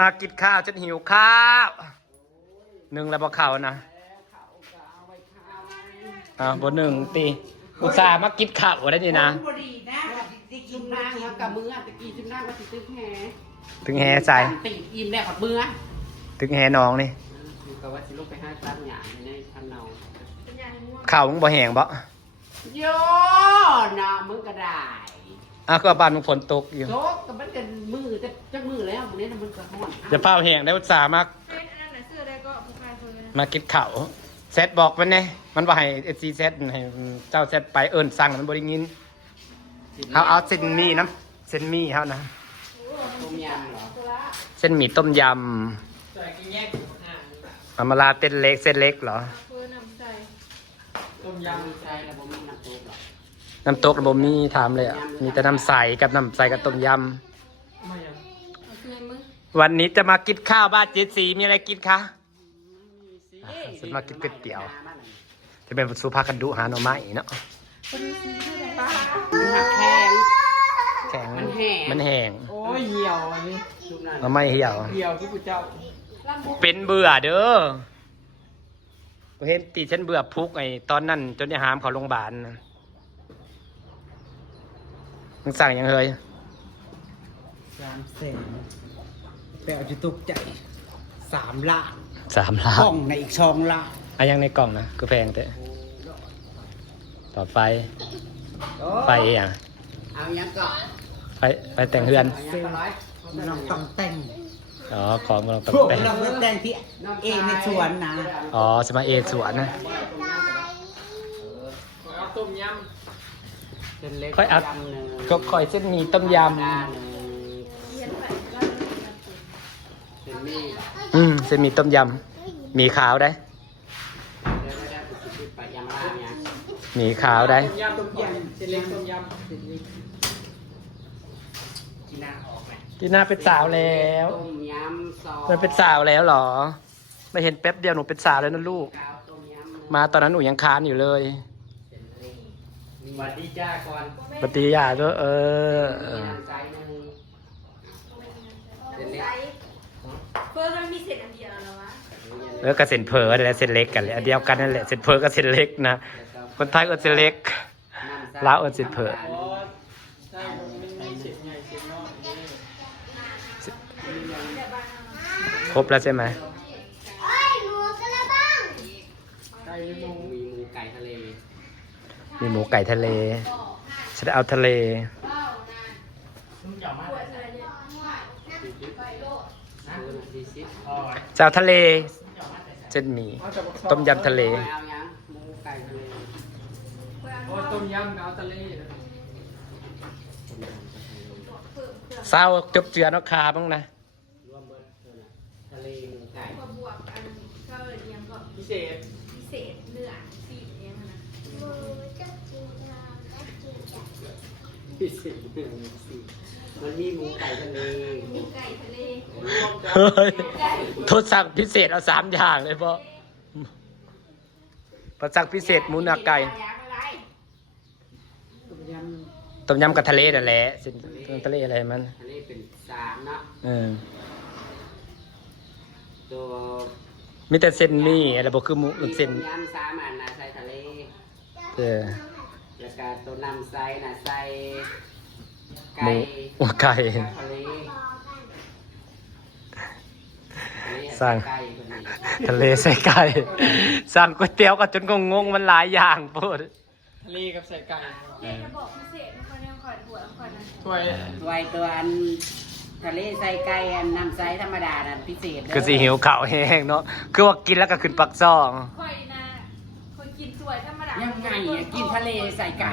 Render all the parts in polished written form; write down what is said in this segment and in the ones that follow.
มากินข้าวฉันหิวข้าวหนึ่งแล้วบอกเขานะบนหนึ่งตีอุตส่าห์มากินข้าวได้ดีนะบดีนะจะกินนางแล้วกับมือตะกี้ชิมนางก็ติดตึ้งแฮถึงแฮใส่ติดอิ่มแล้วกับมือถึงแฮน้องนี่ก็ว่าสิลูกไปห้าตั้งอย่างในคันเนาข้าวมึงบ่แห้งบ่โย่น่ะมึงก็ได้ก็บ้านมึงฝนตกอยู่โตกับมันกันมือจะมือแล้ววันนี้มันก็ห้อนจะเผาแห้งได้อุตส่าห์มากินข้าวเซตบอกมันไงมันว่าให้เอซีเซตให้เจ้าเซตไปสั่งมันบริงินเอาเส้นมี่น้ำเส้นมี่เขานะต้มยำเหรอเส้นหมี่ต้มยำอามาลาเต้นเล็กเส้นเล็กเหรอต้มยำใส่แล้วผมมีน้ำตกหรอน้ำตกระบบมีถามเลยมีแต่น้ำใสกับน้ำใสกับต้มยำวันนี้จะมากินข้าวบ้านเจสีมีอะไรกินคะฉันมากินก๋วยเตี๋ยวจะเป็นสุภาพกันดุหาหน่อไม้เนาะแข็งมันแห้งโอ้ยเหี่ยวอันนี้หน่อไม้เหี่ยวที่กูเจ้าเป็นเบื่อเด้อเห็นตีฉันเบื่อพุกไอ้ตอนนั้นจนจะหามเขาโรงพยาบาลมึงสั่งยังเฮ้ย300,000แปลว่าจะตกใจ3 ล้านกล่องในอีก2 ล้านยังในกล่องนะก็แพงแต่ต่อไปอ่ะเอายังก่อนไปแต่งเฮือนน้องต้องแต่งของเราต้องแต่งเราแต่งที่เอในสวนนะสมาเอสวนนะเอาต้มยำเส้นเล็กค่อยอัดก็ค่อยเส้นหมี่ต้มยำเส้นหมี่ต้มยำหมี่ขาวได้หมี่ขาวได้กีน่าเป็นสาวแล้วมันเป็นสาวแล้วหรอไม่เห็นแป๊บเดียวหนูเป็นสาวแล้วนะลูกมาตอนนั้นหนูยังค้านอยู่เลยสวัสดีจ้าก่อนสวัสดีย่าด้วยเพื่อมันมีเศษอันเดียวแล้ววะกับเส้นเผลออะไรเส้นเล็กกันเลยเดียวกันนั่นแหละเส้นเผลอกับเส้นเล็กนะคนไทยเส้นเล็กลาวเส้นเผลอครบแล้วใช่ไหมมีหมูไก่ทะเลฉันเอาทะเลจะเอาทะเลเช่นหมี่ต้มยำทะเลต้มยำเอาทะเลเศร้าจบเจือนเอาคาบ้างนะทะเลหมูไก่บวกอันก็เรียงก็พิเศษเนื้อฟีดเนี้ยมันนะมันมีหมูไก่ทะเลทดสั่งพิเศษเอา3 อย่างเลยพ่อประสั่งพิเศษหมูเนื้อไก่ต้มยำกับทะเลนั่นแหละทะเลอะไรมันทะเลเป็น3นะตัวมีแต่เส้นมี่อะไรบอกคือหมูเส้นยำ3อันนะใส่ทะเลแล้วก็ตัวน้ำใส่นะใส่ไก่ทะเลสั่งทะเลใส่ไก่สั่งก๋วยเตี๋ยวก็จนงงมันหลายอย่างพูดทะเลกับใส่ไก่จะบอกพิเศษมันคนยังขอดหัวขอดนะถ้วยตัวอันทะเลใส่ไก่อันน้ำใสธรรมดานั่นพิเศษคือสีหิวข้าวแห้งเนาะคือว่ากินแล้วก็ขึ้นปักซองค่อยนะคนกินสวยธรรมดายังไงกินทะเลใส่ไก่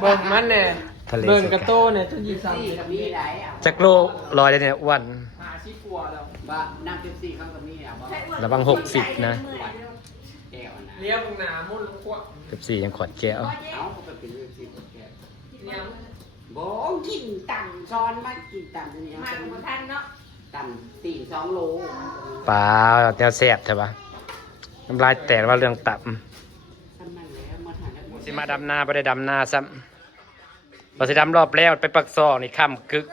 เบิ่งมันเนี่ยเบิ่งกระโต้เนี่ยทุกยี่สิบมีไหนจักโลลอยเลยเนี่ยอ้วน50 กว่าแล้วบ้าน้ำ14เขาก็มีแล้วระวัง60นะเลี้ยงหนามุ่นลูกขวด14ยังขอดแก้วไปเป็น14แก้วบ่กินต่ำช้อนมากินต่ำนี่มาของท่านเนาะต่ำตี2 โลปลาแนวแซ่บใช่ปะน้ำลายแตกว่าเรื่องตับสิมาดำนาไม่ได้ดำนาซ้ำเราสิดำรอบแล้วไปปักซอกนี่ค่ำกึก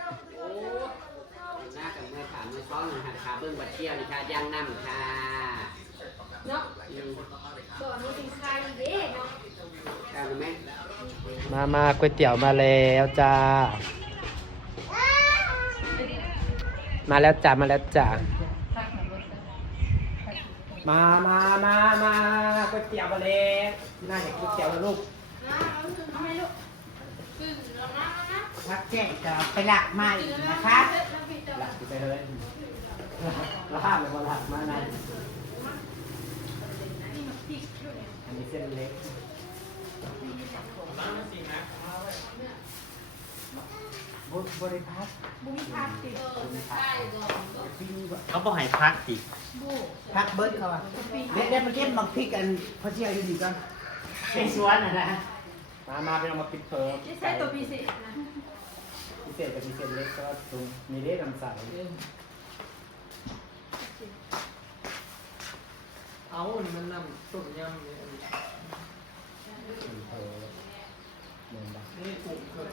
นะคะเบิ้งบัดเที่ยวนี่ค่ะย่างน้ำค่ะ เนาะตัวนู้นสินค้าอีเด้เนาะ เอาดูไหม มาก๋วยเตี๋ยวมาแล้วจ้า มาแล้วจ้ามาแล้วจ้ามาก๋วยเตี๋ยวมาแล้วน่าเห็นก๋วยเตี๋ยวแล้วลูก นะเอาถึงทำไมลูกขึ้นแล้วนะ พักแจ้งจะไปหลักมาอีกนะคะ หลักไปเลยลาบเลยว่าหลักมาในอันนี้เส้นเล็ก บริพัตร บุ้งพักติด เขาบอกให้พักติ พักเบิร์ดเขาอ่ะเดี๋ยวมาเก็บบักพริกกันพอเที่ยวอยู่ดีก่อน เป็นสวนนะ มาเป็นเอามาปิดเพิ่ม ไม่ใช่ตัวพิเศษนะ พิเศษกับพิเศษเล็กก็ตรงมีเล็กลำไส้ เอานี่มันนำต้มยำเลย ปิดเพิ่มเงินดัก นี่กลุ่มเกิน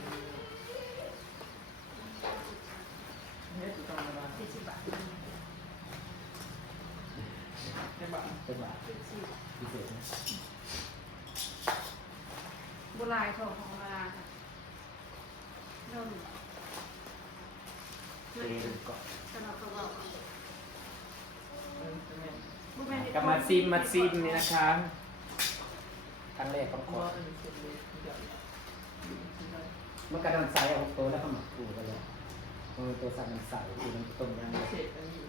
เฮ็ดต้องมา 40 บาท ในบ้าน เป็นบาทพิเศษนะ โบราณของโบราณค่ะเริ่ม เต็มก่อน สำหรับตัวเรา เป็นแม่ กลับมาซิมนี่นะคะครั้งแรกของขอ ว่าเป็นเส้นเล็กใหญ่ เมื่อกระดานใส่เอาตัวแล้วก็หมักกูกันเลยตัวสั่งมันใส่คือมันต้มยำ เศษอันนี้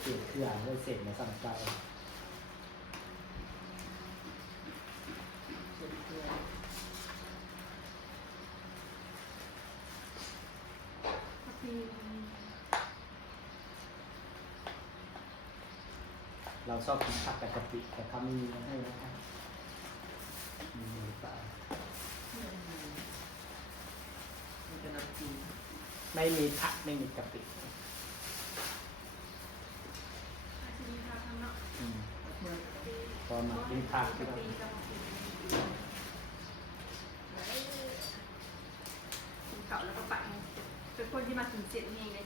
เสียเครื่องด้วยเสร็จมาสั่งใส่ เศษเกลือ ปี เราชอบกินผักกับกะปิแต่เขาไม่มีมาให้นะคะมีหรือเปล่า มันจะน้ำจิ้ม ไม่มีผักไม่มีกะปิ อาชีพทางเนาะ อืม เมื่อ พอมากินผักที่เรา เก่าแล้วก็ปังเป็นคนที่มาถึงเสร็จนี่เลย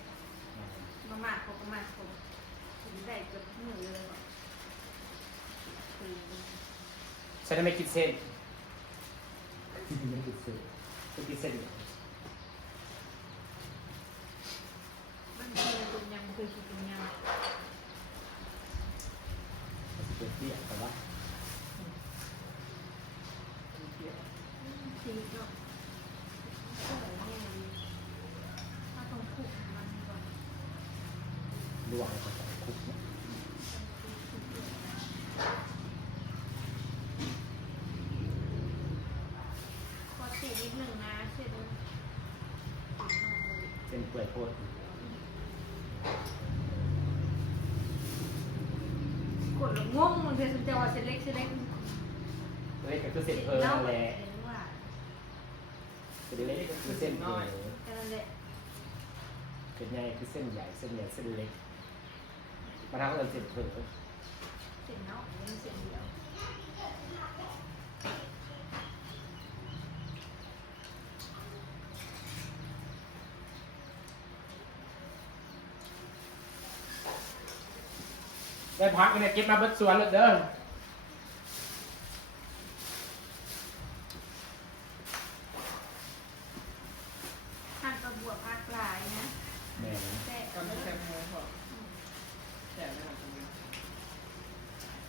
มากเขาก็มากผมถึงได้เกือบหมื่นเลยว่ะ ฉันไม่กินเส้นไม่กินเส้นไม่กินเส้น มันเคยกินยำเคยกินยำ มันจะเป็นเปรี้ยวแต่ว่า ชีสเนาะสวยแน่เลยถ้าตรงคุกมันก่อน ลวกแล้วก็ใส่คลุกเนี่ย ขอตีนิดหนึ่งนะเสร็จแล้ว เส้นเปื่อยโพด กดแล้วงงมันเป็นจังหวะเส้นเล็กเส้นเล็ก เล็กก็คือเส้นเพิ่มนั่นแหละ ว่า เส้นเล็กก็คือเส้นเพิ่ม แค่นั้นแหละ เส้นใหญ่คือเส้นใหญ่เส้นเล็กมาทำกันเส้นเพิ่ม เส้นเนาะมันเส้นเดียว ได้พักเนี่ยเก็บมาเบิดสวนเลยเด้อ ทานกระบวกภาคหลายนะ แม่ แต่ ก็ไม่แซ่บหัวพอแต่ไม่ทำตรงนี้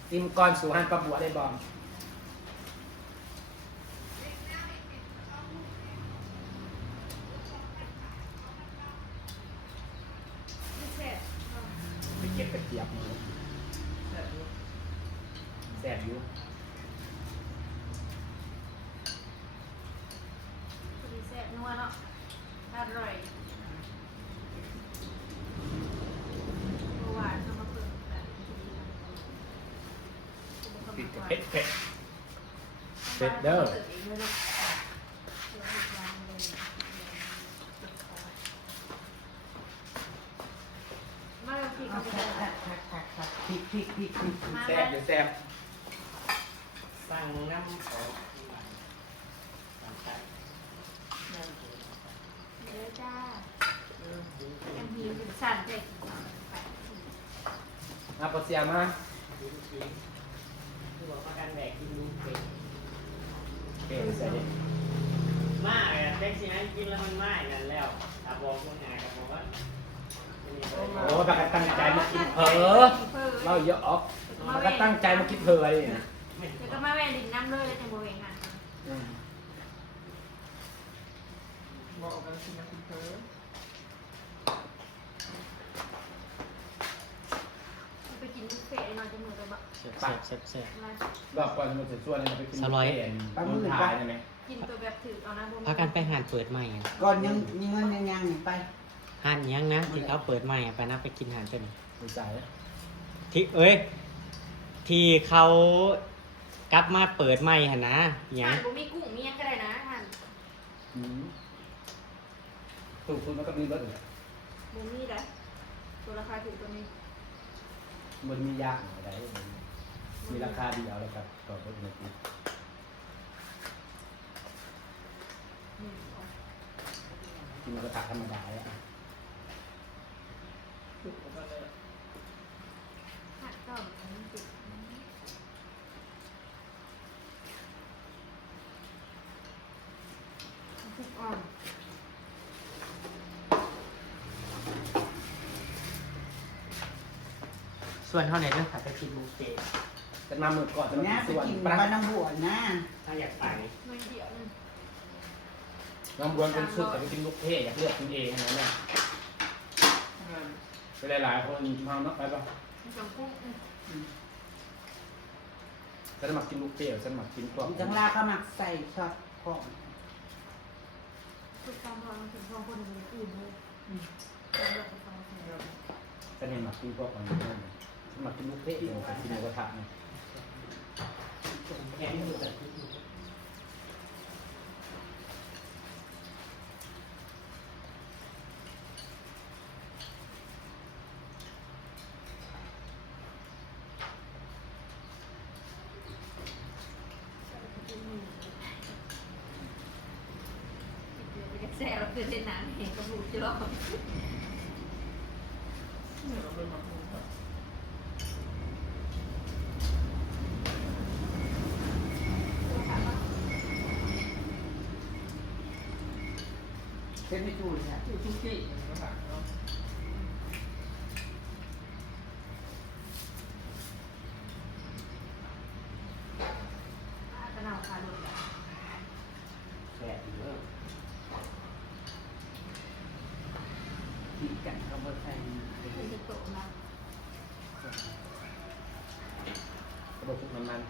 ซิมก่อนสู่หันปลาบัวได้บอม ไม่แซ่บ ไปเก็บกระเจี๊ยบมา แซ่บด้วย แซ่บอยู่ พอดีแซ่บนัวเนาะอร่อยหวานทำมาเพิ่มแบบ ติดกับเผ็ดเผ็ดเด้อ มาเราพี่ เอา เขาไป พริกพริกพริกพริก มา แซ่บอยู่แซ่บ สั่งน้ำของสั่งใช้ เดี๋ยวจ้า ยังมีเป็นสั่นเด็ก อาปเสียมา คือบอกว่าการแบกกินลูกเป็ด เป็นใส่ดิ มากเลยแท็กซี่นั้นกินแล้วมันมากนั่นแล้วถ้าบอกพวกงานก็บอกว่า โอ้ปากตั้งใจมากินเผลอเราเยอะออกมันก็ตั้งใจมากินเผลออะไรเนี่ย แล้วก็มาแว่ดินน้ำเลยแล้วจะโมเองค่ะ บอกกันสินะคุณเธอ ไปกินบุฟเฟ่ต์นอนจะมือกันแบบ เสียบ รอบก่อนมันจะชวนเราไปกินถ่ายได้ไหม กินตัวแบบถือเอานะบุ พากันไปหานเปิดใหม่อะ ก่อนยังมีเงินยังไป หานยังนะที่เขาเปิดใหม่อะไปนะไปกินหานเป็น ดูสาย ที่ที่เขากลับมาเปิดใหม่หนนะยัง ทานบุมีกุ้งมียังก็ได้นะทาน ถูกคุณมันก็มีรถอื่น บุมีได้ตัวราคาถูกตัวนี้ มันมียากอะไรมีราคาดีเอาเลยครับต่อรถอื่นกินกระทะธรรมดาอ่ะ ถูกก็เลย หักก็อันนี้ติดทุกอ่อน ส่วนเท่าไหร่เรื่องขายไปกินบุฟเฟ่ต์ จะมาหมึกก่อนจะมา เนี่ยไป ส่วน กิน ปลา บ้านน้ำบัวนะ ถ้าอยากไป ไม่เดียวนึง น้ำรวนเป็นชุดแต่ไปกินลูกเทอยากเลือกกินเองนะเนี่ย งาน ไปหลายๆคนทำเนาะไปป่ะ จังกุ้ง ฉันมากินลูกเทฉันมากินพวก จังลาเขามักใส่ช็อตของ ทุกความพอถึงพอคนอื่นอื่นเลยการเลือกของเขา ฉันเห็นมากินพวกมันฉันมากินลูกเทเดี๋ยวไปกินหมูกระทะเนี่ย แค่นี้เลย แซ่เราคือเส้นน้ำเห็นกระบุกจะรอ เนี่ยเราเป็นหมักหมูครับ เส้นไม่จูดค่ะ อยู่ทุกที่มันก็ต่างเนาะ กระหน่ำคาลุน แสบเยอะ กินกันเขาบ่ใส่ เป็นจะโตนะ กระบอกทุกน้ำมัน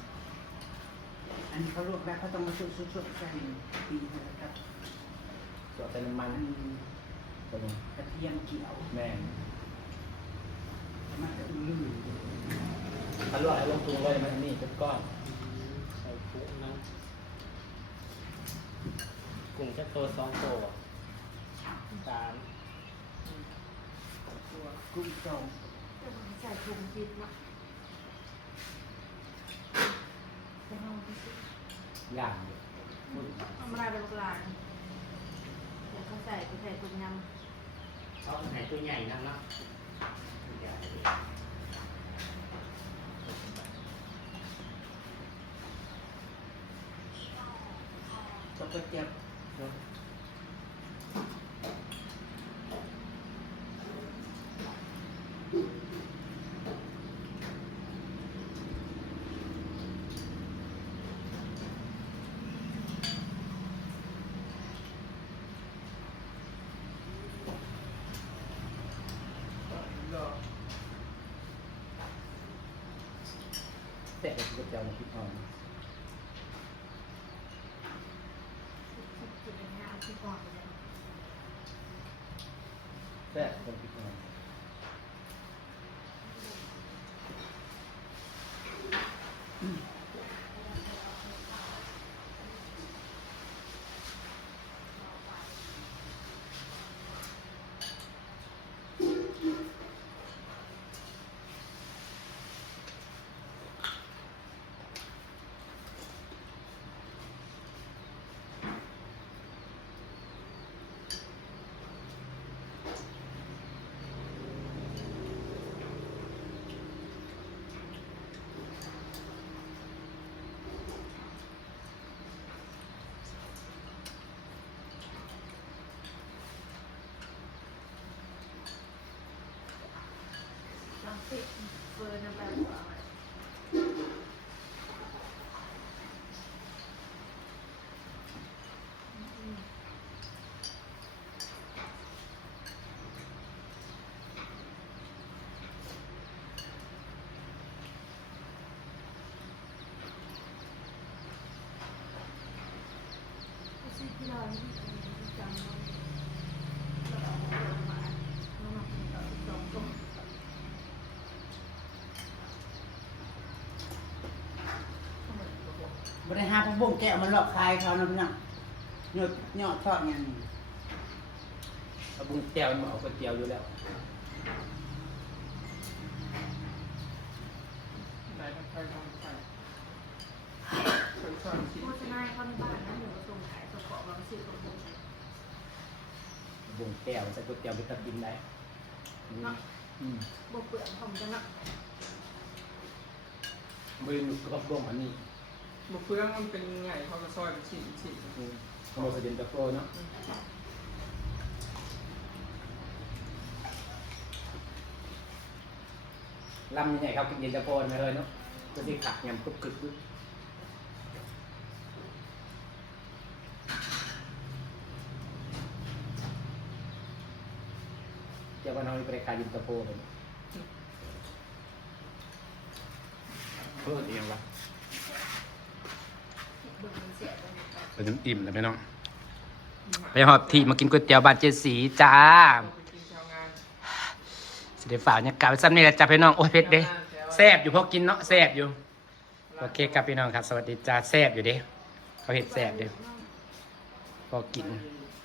อันนี้เขาลวกแล้วเขาต้องมาชุบๆใส่ปีนะครับ ส่วนใส่น้ำมัน อัน ตัวนี้ กระเทียมเกี่ยว แม่ง มันจะลื่น ถ้าลวกให้ลงปรุงเลยมันนี่เป็นก้อน ใส่กุ้งนะกุ้งจะตัว2ตัว3 กุ้งจง ใส่ถุงจิตเนาะจะห้องที่สุด ย่างเลย ทำอะไรเป็นกลางเดี๋ยวเขาใส่ถุงย เอาไหนตัวใหญ่นั่นเนาะ ก็กระเจี๊ยบ ก็ แต่กับก๋วยเตี๋ยวน้ำพริกอ่อน ำจิตเป็นงานที่ก่อนเลย แต่กับพริกอ่อน ติดเฟิร์นน้ำแบบว่าสิ่งที่เราจำไว้เราเอามาต่อสองตรง บริหารพวกบุ้งแก้วมันหลอกคายเขานะพี่น้องยอดทอดเงี้ย เอาบุ้งแก้วมาเอาก๋วยเตี๋ยวอยู่แล้ว ได้ทั้งไฟทั้งไฟชอบชิม โฆษณาเข้าในบ้านนะหนูก็ส่งขายส่งของบางสิ่งบางอย่าง บุ้งแก้วใส่ก๋วยเตี๋ยวไปตัดดินได้ เนาะ อืม บวกเปลือกผมจังละ มือหนุกกับบุ้งอันนี้ บุเฟืองมันเป็นไงเขาก็ซอยเป็นชิ้นชิ้น ขโมยเสด็จตะโกเนาะลำยังไงครับกินเย็นตะโกนไหมเลยเนาะก็ที่ขักยำกรุบกรึบกรึบเจ้าบ้านเรามีบริการเย็นตะโกเลยเพิ่มเองละ เบิ่งมันเสียไปหมดแล้ว เป็นอิ่มแล้วไหมน้องไปหอบที่มากินก๋วยเตี๋ยวบานเจสีจ้า ไปกินชาวงาน สิได้ฝากเนี่ยกลับไปซ้ำนี่แหละจ้าพี่น้องโอ้ยเผ็ดเด้แซ่บอยู่พอกินเนาะแซ่บอยู่โอเคครับพี่น้องครับสวัสดีจ้าแซ่บอยู่เด้เขาเห็ดแซ่บอยู่พอกิน ไ